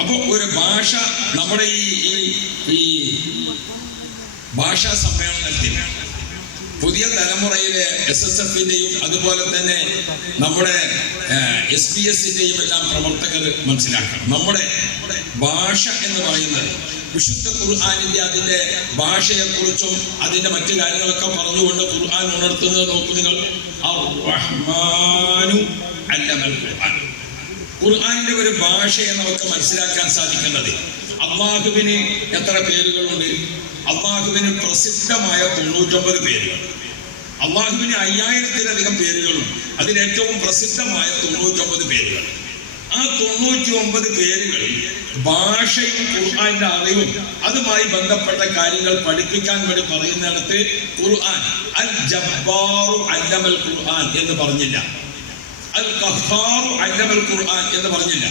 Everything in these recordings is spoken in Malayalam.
അപ്പൊ ഒരു ഭാഷ നമ്മുടെ ഈ ഈ ഭാഷാ സമ്മേളനത്തിൽ പുതിയ തലമുറയിലെ എസ് എസ് എഫിന്റെയും അതുപോലെ തന്നെ നമ്മുടെ എസ് ബി എസിന്റെയും എല്ലാം പ്രവർത്തകർ മനസ്സിലാക്കണം. നമ്മുടെ ഭാഷ എന്ന് പറയുന്നത് വിശുദ്ധ ഖുർആാനിന്റെ അതിന്റെ ഭാഷയെക്കുറിച്ചും അതിന്റെ മറ്റു കാര്യങ്ങളൊക്കെ പറഞ്ഞുകൊണ്ട് ഖുർആൻ ഉണർത്തുന്നത് നോക്കൂ നിങ്ങൾ. ഖുർആൻ. ഖുർആാനിന്റെ ഒരു ഭാഷയെ നമുക്ക് മനസ്സിലാക്കാൻ സാധിക്കുന്നത്. അള്ളാഹുവിന് എത്ര പേരുകളുണ്ട്? അള്ളാഹുവിന് പ്രസിദ്ധമായ തൊണ്ണൂറ്റൊമ്പത് പേരുകൾ. അള്ളാഹുവിന് അയ്യായിരത്തിലധികം പേരുകളും അതിൽ ഏറ്റവും പ്രസിദ്ധമായ തൊണ്ണൂറ്റൊമ്പത് പേരുകൾ. ആ തൊണ്ണൂറ്റി ഒമ്പത് പേരുകൾ ഭാഷയും ഖുർആാന്റെ അറിവും അതുമായി ബന്ധപ്പെട്ട കാര്യങ്ങൾ പഠിപ്പിക്കാൻ വേണ്ടി പറയുന്നിടത്ത് ഖുർആൻ അൽ ജബ്ബാറു അല്ലമൽ ഖുർആൻ എന്ന് പറഞ്ഞില്ല. അൽ ഖഹാറു അല്ലമൽ ഖുർആൻ എന്ന് പറഞ്ഞില്ല.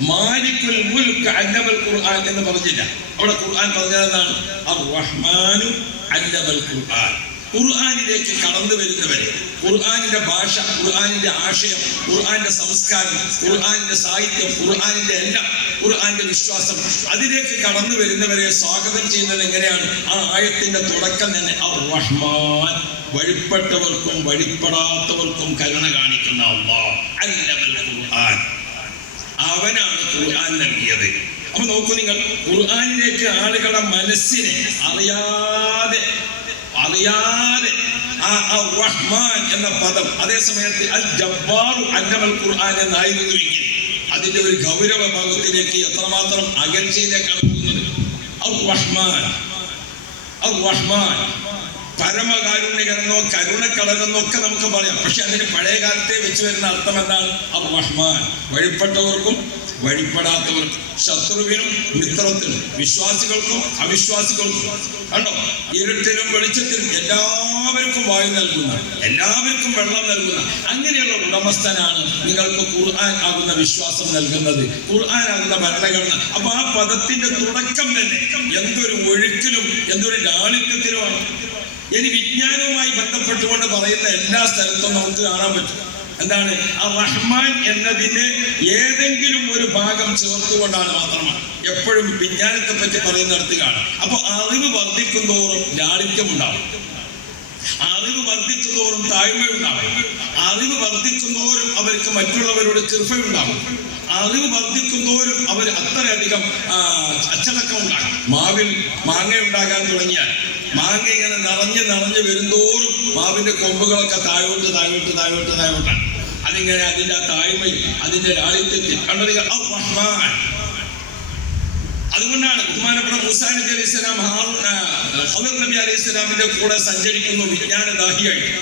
മാലിക്കുൽ മുൽക്ക് അല്ലമൽ ഖുർആൻ എന്ന് പറഞ്ഞില്ല. അവിടെ ഖുർആൻ പറഞ്ഞതെന്താണ് അർ റഹ്മാനു അല്ലമൽ ഖുർആൻ. ഖുർആനിലേക്ക് കടന്നു വരുന്നവരെ ഖുർആനിന്റെ ഭാഷ ഖുർആാനിന്റെ ആശയം ഖുർആാന്റെ സംസ്കാരം ഖുർആാനിന്റെ സാഹിത്യം ഖുർആാനിന്റെ എല്ലാം ഖുർആാന്റെ വിശ്വാസം. അതിലേക്ക് കടന്നു വരുന്നവരെ സ്വാഗതം ചെയ്യുന്നത് എങ്ങനെയാണ്? ആ ആയത്തിന്റെ തുടക്കം തന്നെ റഹ്മാൻ. വഴിപ്പെട്ടവർക്കും വഴിപ്പെടാത്തവർക്കും കരുണ കാണിക്കുന്ന ഖുർആൻ. അവനാണ് ഖുർആൻ നൽകിയത്. അപ്പൊ നോക്കൂ നിങ്ങൾ ഖുർആാനിലേക്ക് ആളുകളുടെ മനസ്സിനെ അറിയാതെ അറിയാതെ ആ റഹ്മാൻ എന്ന പദം. അതേ സമയത്ത് അൽ ജബ്ബാറു അന്നമൽ ഖുർആൻ എന്നായിരുന്നുവെങ്കിൽ അതിന്റെ ഒരു ഗൗരവ ഭാഗത്തിലേക്ക് എത്രമാത്രം അകൽച്ചയിലേക്കാണ് പോകുന്നത്? അർ റഹ്മാൻ. അർ റഹ്മാൻ. പരമകാരുണ്യകരെന്നോ കരുണക്കടലെന്നോ ഒക്കെ നമുക്ക് പറയാം. പക്ഷെ അതിന് പഴയ കാലത്തെ വെച്ച് വരുന്ന അർത്ഥം എന്താണ്? അർ റഹ്മാൻ. വഴിപ്പെട്ടവർക്കും വഴിപ്പെടാത്തവർക്കും ശത്രുവിനും മിത്രത്തിനും വിശ്വാസികൾക്കും അവിശ്വാസികൾക്കും കണ്ടോ? ഇരുട്ടിലും വെളിച്ചത്തിലും എല്ലാവർക്കും വായു നൽകുന്ന എല്ലാവർക്കും വെള്ളം നൽകുന്ന അങ്ങനെയുള്ള ഉടമസ്ഥനാണ് നിങ്ങൾക്ക് ഖുർആൻ ആകുന്ന വിശ്വാസം നൽകുന്നത്. ഖുർആൻ ആകുന്ന ഭരണഘടന. അപ്പൊ ആ പദത്തിന്റെ തുടക്കം തന്നെ എന്തൊരു ഒഴുക്കിലും എന്തൊരു ലാളിത്യത്തിലുമാണ്. ഇനി വിജ്ഞാനവുമായി ബന്ധപ്പെട്ടുകൊണ്ട് പറയുന്ന എല്ലാ സ്ഥലത്തും നമുക്ക് കാണാൻ പറ്റും. എന്താണ്? ആ റഹ്മാൻ എന്നതിന്റെ ഏതെങ്കിലും ഒരു ഭാഗം ചേർത്തുകൊണ്ടാണ് മാത്രമാണ്. എപ്പോഴും വിജ്ഞാനത്തെ പറ്റി പറയുന്നിടത്ത് കാണാം. അപ്പൊ അറിവ് വർദ്ധിക്കുന്തോറും ലാളിത്യം ഉണ്ടാവും അറിവ് വർദ്ധിച്ചതോറും താഴ്മയുണ്ടാവും. അറിവ് വർദ്ധിക്കുന്നതോറും അവർക്ക് മറ്റുള്ളവരോട് കൃപയുണ്ടാവും. അറിവ് വർദ്ധിക്കുന്നതോറും അവർ അത്രയധികം അച്ചടക്കം ഉണ്ടാകും മാവിൽ മാങ്ങ ഉണ്ടാകാൻ തുടങ്ങിയാൽ മാങ്ങ ഇങ്ങനെ നിറഞ്ഞ് നിറഞ്ഞ് വരുന്തോറും മാവിന്റെ കൊമ്പുകളൊക്കെ താഴോട്ട് താഴോട്ട് താഴോട്ട് താഴോട്ടാണ് അതിങ്ങനെ അതിന്റെ ആ താഴ്മയിൽ അതിന്റെ ലാളിത്യത്തിൽ അതുകൊണ്ടാണ് ബഹുമാനപ്പെട്ട മൂസാ നബി അലൈഹി നബി അലൈഹി സ്വലാമിന്റെ കൂടെ സഞ്ചരിക്കുന്നു വിജ്ഞാനദാഹിയായിട്ട്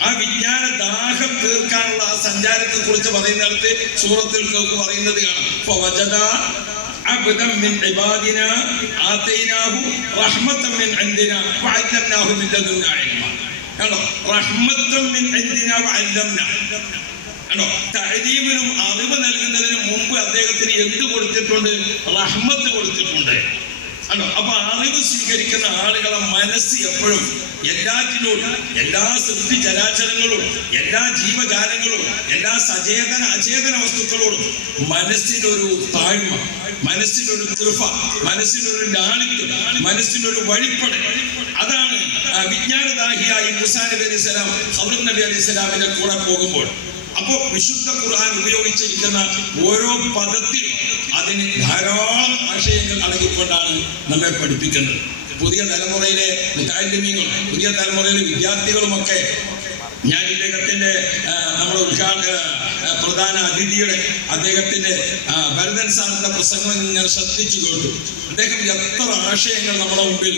ആ വിജ്ഞാന ദാഹം തീർക്കാനുള്ള ആ സഞ്ചാരത്തെ കുറിച്ച് പറയുന്നിടത്ത് സൂറത്തിൽ പറയുന്നത് കാണാം. عبدا من عبادنا آتيناه رحمة من عندنا وعلمناه من لدنا علما കണ്ടോ റഹ്മത്തും മിൻ ഇൻദിനാ വഅല്ലംനാ കണ്ടോ തഅലീമിനും അറിവ് നൽകുന്നതിന് മുമ്പ് അദ്ദേഹത്തിന് എന്ത് കൊടുത്തിട്ടുണ്ട് റഹ്മത്ത് കൊടുത്തിട്ടുണ്ട് കണ്ടോ അപ്പൊ അറിവ് സ്വീകരിക്കുന്ന ആളുകളെ മനസ്സ് എപ്പോഴും എല്ലാറ്റിനോടും എല്ലാ സൃഷ്ടി ചരാചരങ്ങളോടും എല്ലാ ജീവജാലങ്ങളോടും എല്ലാ സചേതന അചേതന വസ്തുക്കളോടും മനസ്സിനൊരു താഴ്മ മനസ്സിനൊരു കൃപ മനസ്സിനൊരു ലാളിത്യം മനസ്സിനൊരു വഴിപ്പട. അതാണ് വിജ്ഞാനദാഹിയായി മുസാ നബി അലൈഹി സ്വലാം ഹദർ നബി അലൈഹി സ്വലാമിന്റെ കൂടെ പോകുമ്പോൾ. അപ്പോൾ വിശുദ്ധ ഖുർആൻ ഉപയോഗിച്ചിരിക്കുന്ന ഓരോ പദത്തിലും അതിന് ധാരാളം ആശയങ്ങൾ അടങ്ങിക്കൊണ്ടാണ് നമ്മെ പഠിപ്പിക്കുന്നത്. പുതിയ തലമുറയിലെ മുത്താലിമീങ്ങളും പുതിയ തലമുറയിലെ വിദ്യാർത്ഥികളുമൊക്കെ ഞാൻ ഇദ്ദേഹത്തിന്റെ നമ്മുടെ ഉദ്ഘാടന പ്രധാന അതിഥിയുടെ അദ്ദേഹത്തിന്റെ ഭരതൻ സാറിന്റെ പ്രസംഗം ഞാൻ ശ്രദ്ധിച്ചു കേട്ടു. അദ്ദേഹം എത്ര ആശയങ്ങൾ നമ്മുടെ മുമ്പിൽ